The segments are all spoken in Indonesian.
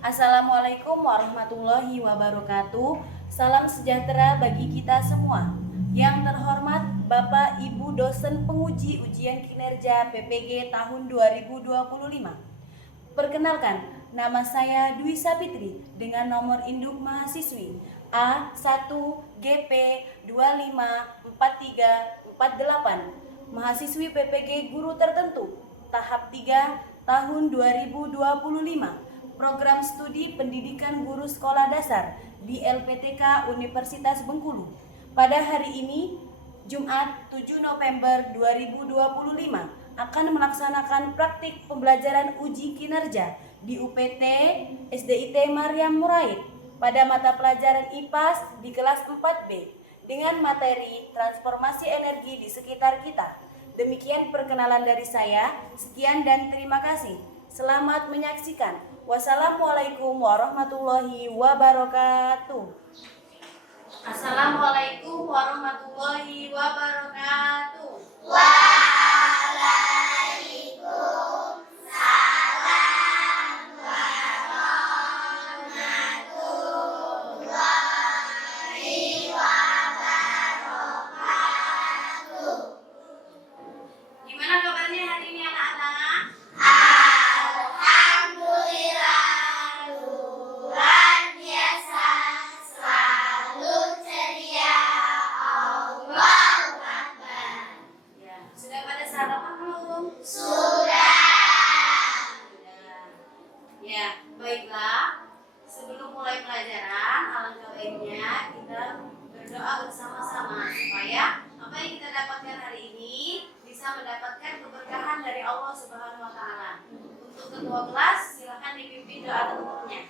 Assalamualaikum warahmatullahi wabarakatuh. Salam sejahtera bagi kita semua. Yang terhormat Bapak Ibu dosen penguji ujian kinerja PPG tahun 2025. Perkenalkan, nama saya Dwi Sapitri dengan nomor induk mahasiswi A1GP254348, mahasiswi PPG Guru Tertentu tahap 3 tahun 2025. Program Studi Pendidikan Guru Sekolah Dasar di LPTK Universitas Bengkulu. Pada hari ini, Jumat 7 November 2025, akan melaksanakan praktik pembelajaran uji kinerja di UPT SDIT Maryam Muraid pada mata pelajaran IPAS di kelas 4B dengan materi transformasi energi di sekitar kita. Demikian perkenalan dari saya. Sekian dan terima kasih. Selamat menyaksikan. Wassalamualaikum warahmatullahi wabarakatuh. Assalamualaikum warahmatullahi wabarakatuh. Gimana kabarnya hari ini anak-anak? Sudah pada sarapan belum? Ya, baiklah. Sebelum mulai pelajaran, alangkah baiknya kita berdoa bersama-sama supaya apa yang kita dapatkan hari ini bisa mendapatkan keberkahan dari Allah Subhanahu wa taala. Untuk ketua kelas, silakan dipimpin doa tutupnya.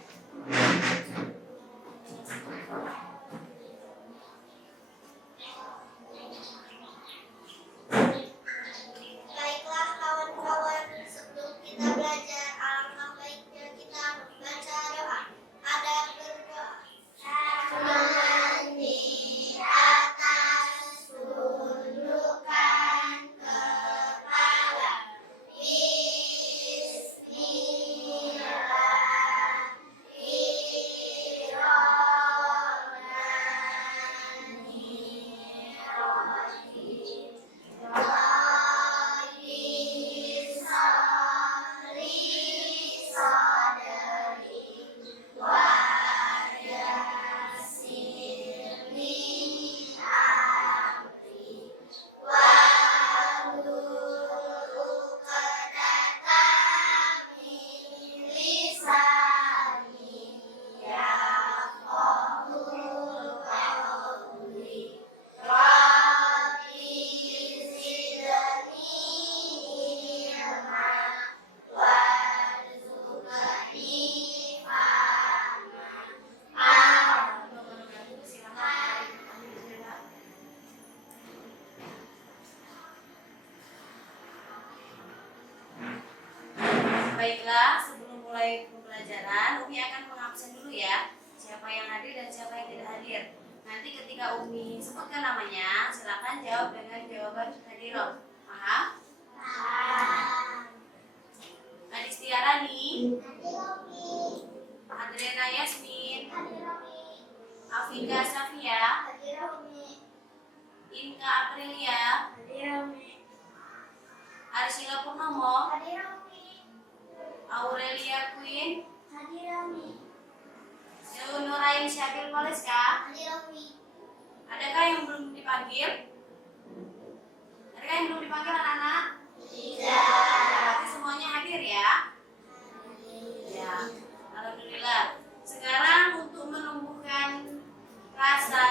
Baiklah kawan-kawan, sebelum kita belajar, alangkah baiknya kita membaca doa. Ada berdoa. Tangan di atas, tundukkan kepala. Bismillahirrahmanirrahim. Baiklah, sebelum mulai pembelajaran, Umi akan mengabsen dulu ya siapa yang hadir dan siapa yang tidak hadir. Nanti ketika Umi sebutkan namanya, silakan jawab dengan jawaban hadiroh. Paham? Adistiarani, Adriana Yasmin, Afika Safia, Inka Aprilia, Arsila Purnomo, Aurelia Queen, Nurain Syabil Koleska. Adakah yang belum dipanggil? Adakah yang belum dipanggil anak-anak? Berarti semuanya hadir ya? Ya, alhamdulillah. Sekarang untuk menumbuhkan rasa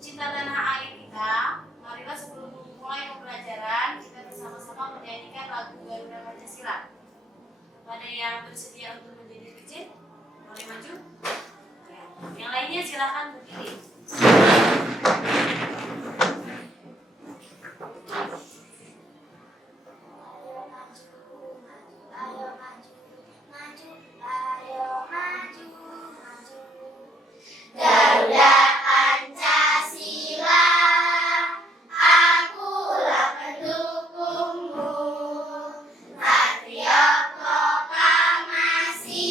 cinta tanah air kita, marilah sebelum mulai pembelajaran kita bersama-sama menyanyikan lagu Garuda Pancasila. Pada yang bersedia untuk menjadi kecil, boleh maju. Ya. Yang lainnya silakan berdiri. Garuda Pancasila, akulah pendukungmu. Patriot proklamasi,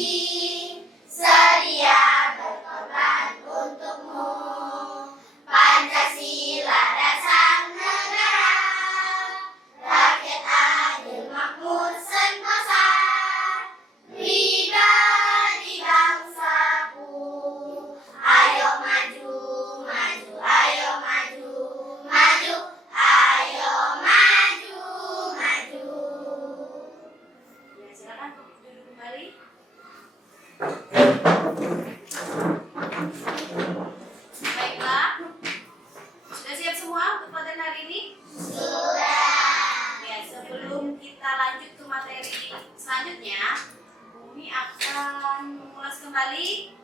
kembali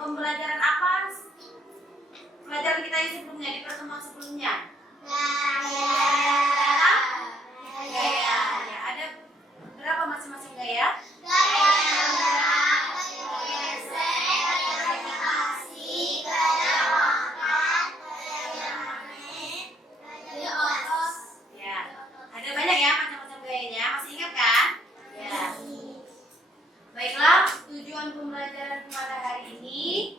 pembelajaran apa? Pelajaran kita yang sebelumnya, di pertemuan sebelumnya. Gaya. Gaya. Ya, ada berapa masing-masing gaya? Gaya berangkat, gaya gesek, gaya animasi, gaya makan, gaya main, gaya otos. Ya, ada banyak ya macam-macam gayanya. Masih ingat kan? Ya. Baiklah, tujuan pembelajaran pada hari ini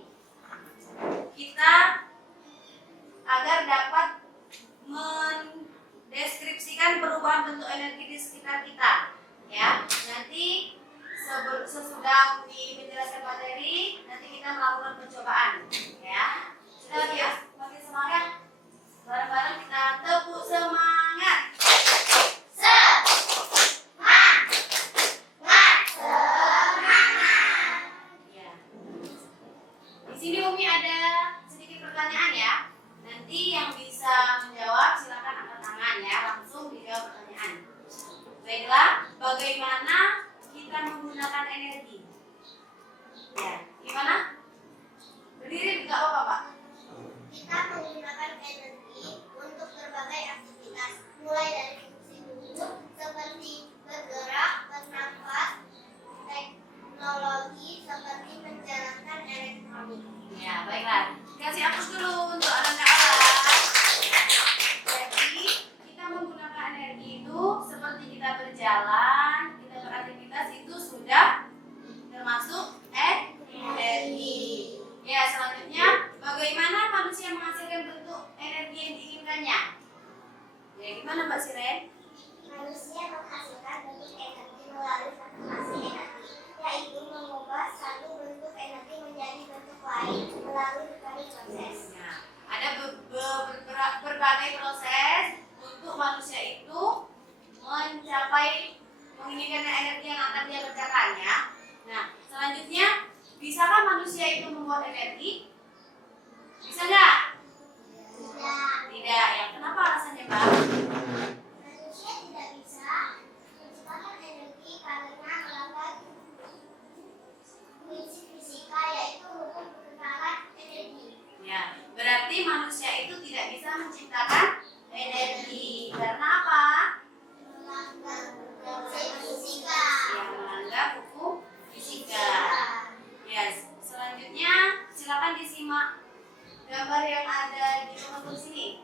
kita agar dapat mendeskripsikan perubahan bentuk energi di sekitar kita. Ya, nanti sesudah menjelaskan materi, nanti kita melakukan percobaan. Ya, sudah ya, makin semangat. Bareng-bareng kita tepuk semangat. Ya. Di sini Umi ada sedikit pertanyaan ya. Nanti yang bisa menjawab silakan angkat tangan ya, langsung dijawab pertanyaan. Baiklah, bagaimana kita menggunakan energi? Ya, gimana? Berdiri nggak apa-apa, Pak? Kita menggunakan energi untuk berbagai aktivitas, mulai dari fungsi tubuh seperti bergerak, bernafas, teknologi seperti menjalankan elektronik. Ya, baiklah. Kasih hapus dulu untuk anak-anak. Jadi, kita menggunakan energi itu seperti kita berjalan, kita beraktivitas itu sudah termasuk energi. Ya, selanjutnya bagaimana manusia menghasilkan bentuk energi yang diinginkannya? Ya, gimana Mbak Siren? Manusia menghasilkan bentuk energi melalui transformasi energi, yaitu mengubah satu bentuk energi menjadi bentuk lain melalui berbagai proses. Nah, ada berbagai proses untuk manusia itu mencapai menginginkan energi yang akan dia kerjakan ya. Nah, selanjutnya bisakah manusia itu membuat energi? Bisa nggak? Tidak. Ya, kenapa alasannya, Pak? Manusia tidak bisa menciptakan energi karena melanggar prinsip fisika, yaitu hukum pergerakan energi. Ya, berarti manusia itu tidak bisa menciptakan energi. Karena apa? Melanggar prinsip fisika. Yang melanggar hukum fisika. Ya, selanjutnya silakan disimak gambar yang ada di penghubung sini.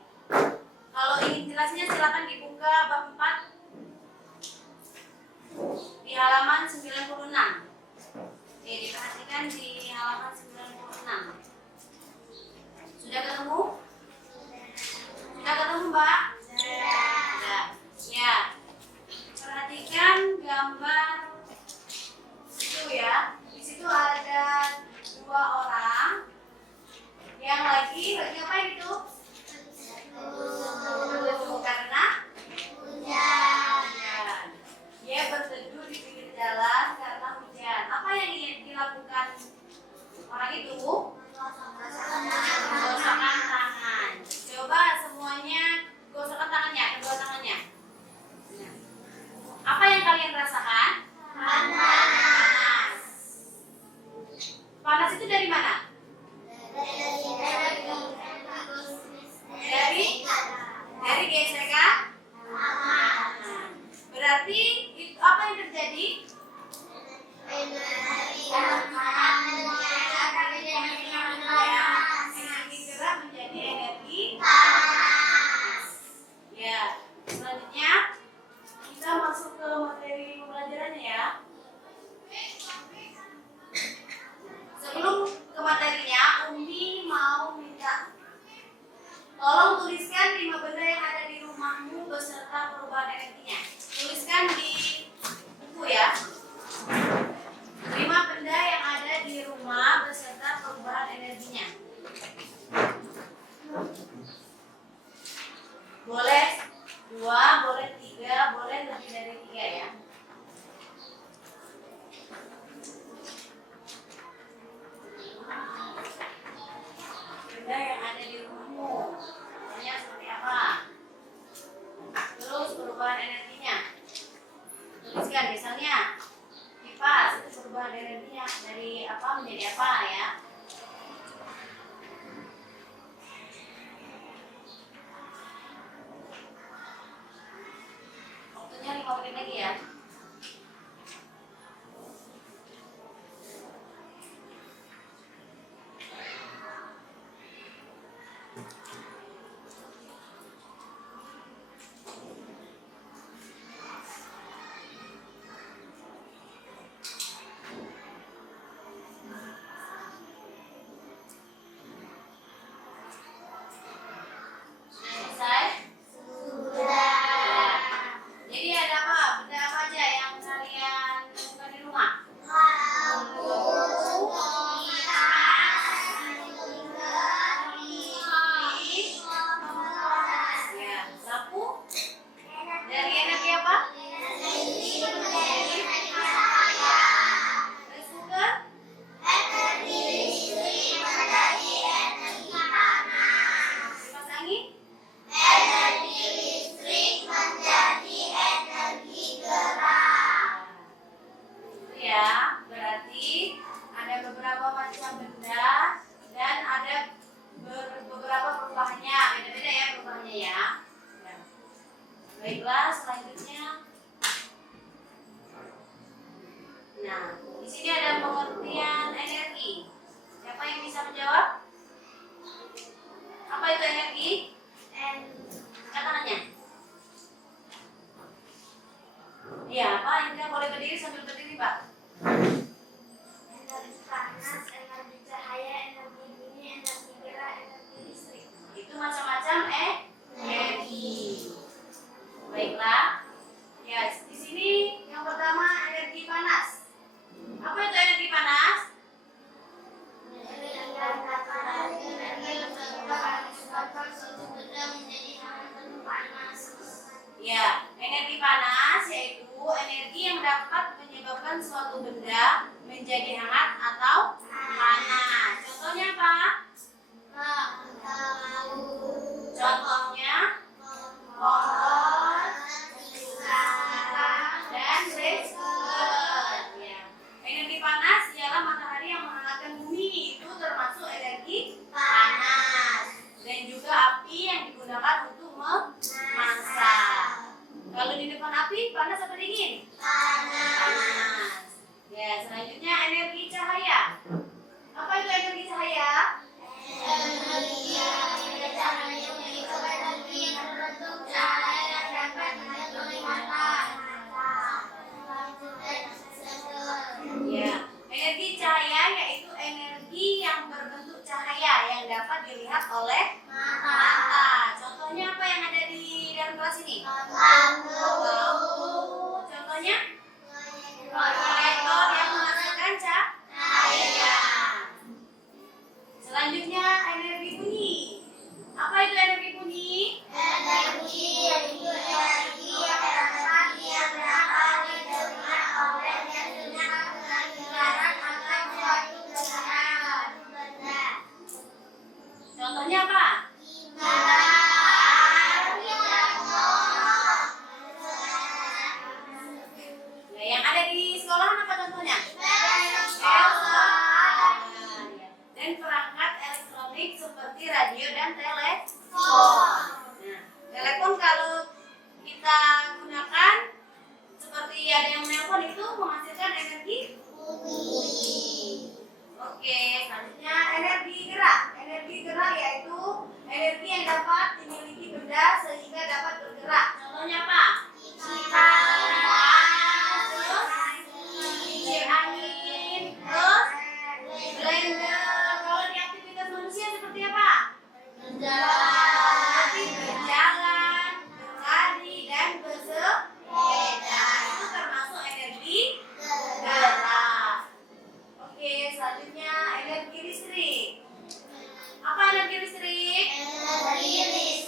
dari apa menjadi apa ya. Waktunya 5 menit lagi ya. Selesai? Sudah. Jadi ada apa? Benda apa aja yang kalian temukan di rumah? Ya, lampu dari energi apa? Rice cooker? Kipas angin? Itu ya, berarti ada beberapa macam benda dan ada beberapa perubahannya, beda-beda ya perubahannya ya. Ya. Baiklah, selanjutnya. Nah, di sini ada pengertian energi. Siapa yang bisa menjawab? Apa itu energi? Angkat tangannya. Iya, Pak, Indra boleh berdiri sambil berdiri, Pak. Energi panas, energi cahaya, energi bunyi, energi gerak, energi listrik. Itu macam-macam energi. Baiklah. Ya, di sini yang pertama energi panas. Apa itu energi panas? Ya, energi panas yaitu energi yang dapat menyebabkan suatu benda menjadi hangat atau panas. Contohnya apa? Contohnya kompor, dan rice cooker. Ya. Energi panas ialah matahari yang menghangatkan bumi, itu termasuk energi panas. Dan juga api yang digunakan untuk memasak. Kalau di depan api panas atau dingin? Panas. Ya, selanjutnya energi cahaya. Apa itu energi cahaya? Energi yang berbentuk cahaya yang dapat menjadi mata. Ya, energi cahaya yaitu energi yang berbentuk cahaya yang dapat dilihat oleh mata. Contohnya apa yang ada di dalam kelas ini? Lampu. Contohnya? Proyektor yang menghasilkan cahaya. Selanjutnya energi bunyi. Apa itu energi bunyi? Energi yaitu energi yang dapat berasal didengar oleh dan digunakan dengan getaran atau suatu benda. Contohnya apa? Nah, yang ada di sekolahan apa contohnya? Elsa. Dan perangkat elektronik seperti radio dan telepon. Nah, telepon kalau kita gunakan seperti ada yang menelpon itu menghasilkan energi bunyi. Oke, selanjutnya energi gerak. Energi gerak yaitu energi yang dapat dimiliki benda sehingga dapat bergerak. Contohnya apa? Terus kincir angin, terus blender. Kalau di aktivitas manusia seperti apa? Seperti berjalan, berlari, dan bersepeda. Itu termasuk energi gerak. Oke, selanjutnya energi listrik. Apa energi listrik? Energi listrik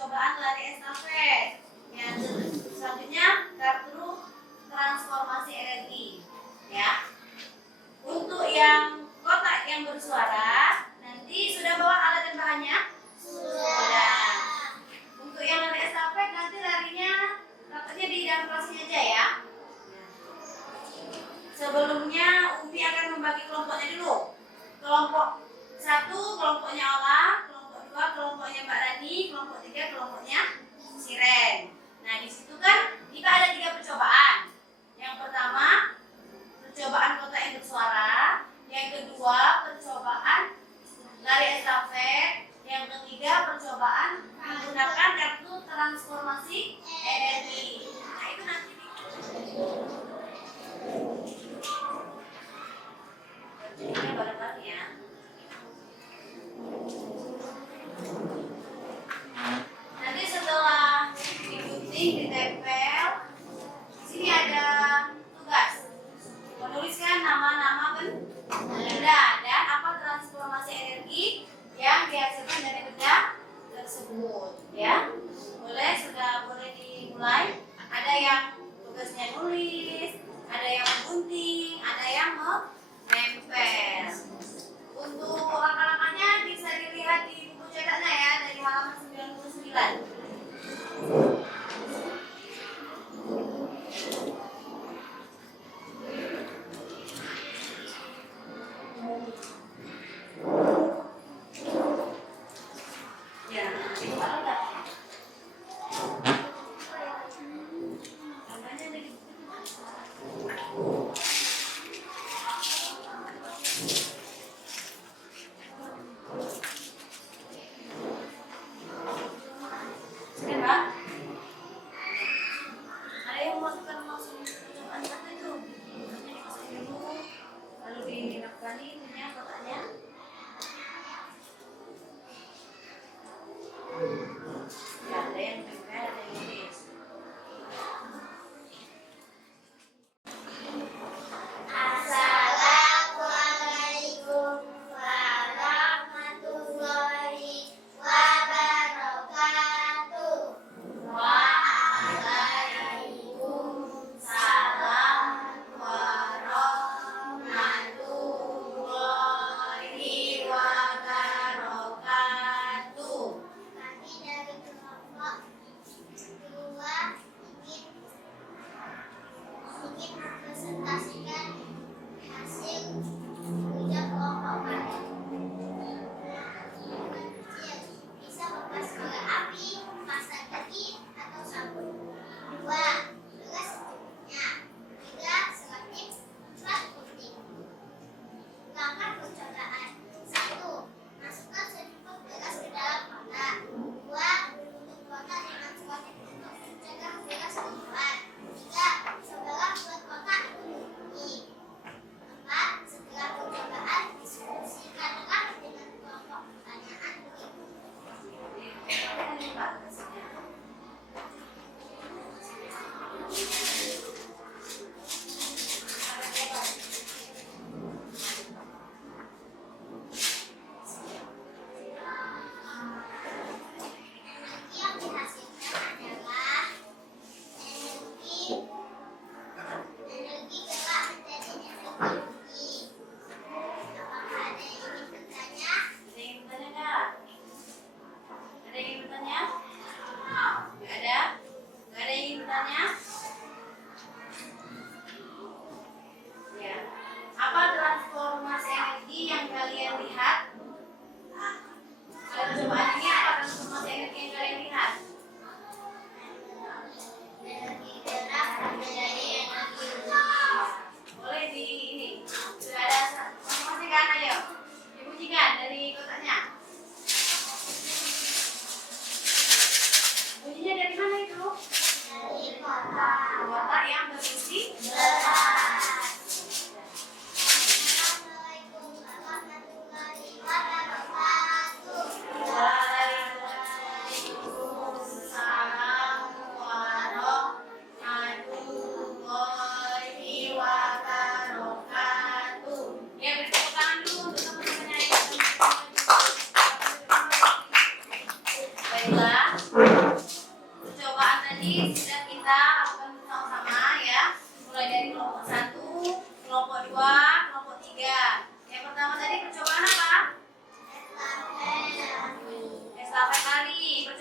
percobaan lari estafet. Yang selanjutnya kartu transformasi energi. Ya. Untuk yang kotak yang bersuara, nanti sudah bawa alat dan bahannya? Sudah. Untuk yang lari estafet nanti larinya rapatnya di dalam kelasnya aja ya. Sebelumnya Umi akan membagi kelompoknya dulu. Kelompok 1 kelompoknya Ola, kelompok 2 kelompoknya Mbak Rani, kelompok 3 kelompoknya Siren. Nah di situ kan kita ada 3 percobaan. Yang pertama percobaan kotak yang bersuara, yang kedua percobaan lari estafet, yang ketiga percobaan menggunakan kartu transformasi energi. Nah itu nanti ini bareng-bareng ya. Nanti setelah digunting, ditempel, di sini ada tugas menuliskan nama-nama benda dan apa transformasi energi yang dihasilkan dari benda tersebut. Ya, boleh dimulai. Ada yang tugasnya nulis, ada yang gunting, ada yang menempel. Untuk langkah-langkahnya bisa dilihat di buku cetaknya ya, dari halaman 99. Ya, itu ada. Contohnya ada di buku. Mbak, ada yang masukkan langsung percobaan kata itu. Makanya dimasukin dulu, lalu dinapkani punya kotaknya.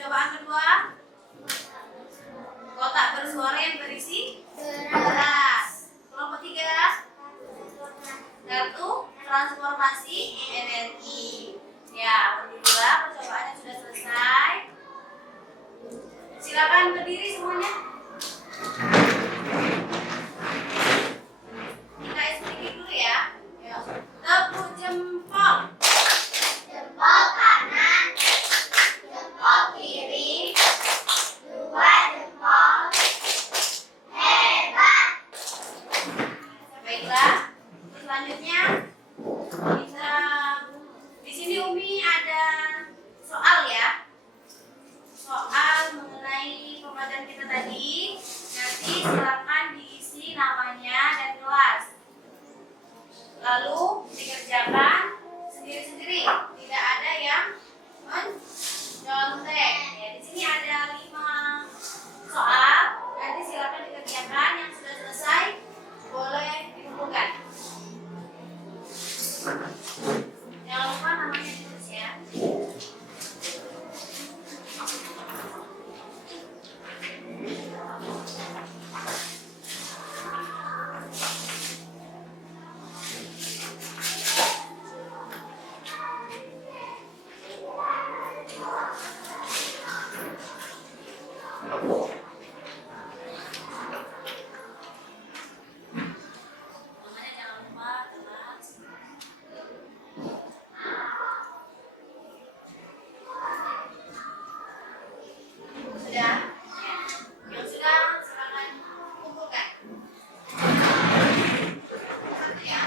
Percobaan kedua, kotak bersuara yang berisi beras. Kelompok 3, kartu transformasi energi. Ya, alhamdulillah percobaannya sudah selesai. Silakan berdiri semuanya. Kita sedikit dulu ya. Tepuk jempol. Jempol kanan, jempol kiri, 2 jempol. Hebat. Baiklah. Selanjutnya kita di sini Umi ada soal ya. Soal mengenai pembelajaran kita tadi. Nanti silakan diisi namanya dan kelas. Lalu dikerjakan sendiri-sendiri. Tidak ada yang mencontek. Ya, di sini ada 5 soal. Nanti silakan dikerjakan. Yang sudah selesai boleh dikumpulkan. Jangan lupa namanya ditulis ya. Namanya jangan lupa kelas. Sudah? Ya. Yang sudah silakan kumpulkan. Ya.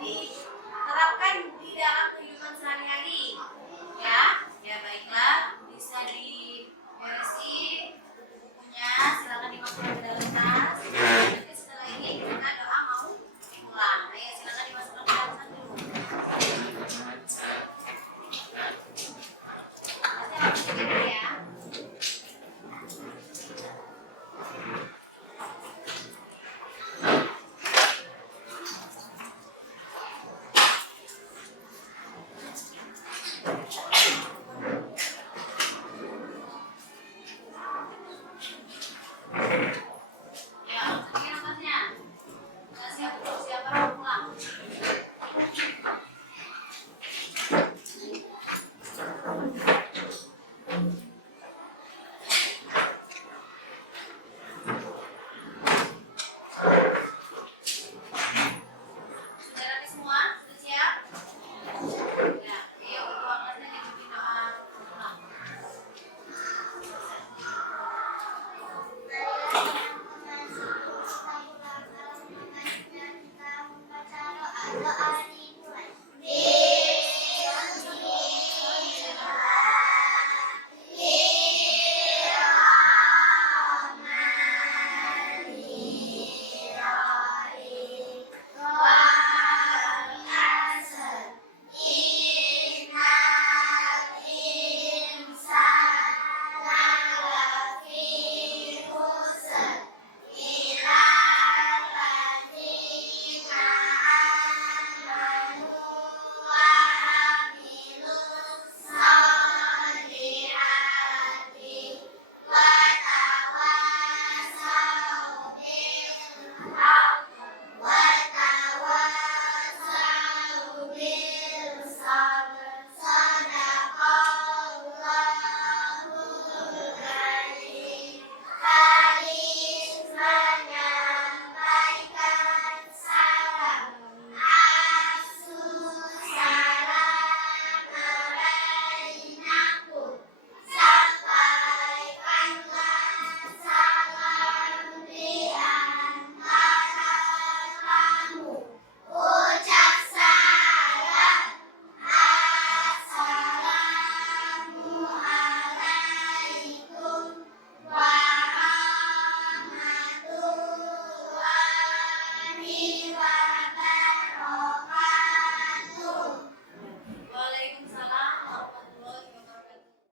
diterapkan di dalam kehidupan sehari-hari. Ya baiklah, bisa diberesin bukunya, silakan dimasukkan ke dalam tas. Nanti setelah ini kita doa mau pulang. Ayo silakan dimasukkan ke dalam tas dulu. Nanti aku ya. Ya, masukin tasnya. Udah siap belum? Siapa mau pulang? Sudah rapi semua? Sudah siap? Ya, ayo buang tasnya diikuti doa pulang. Doa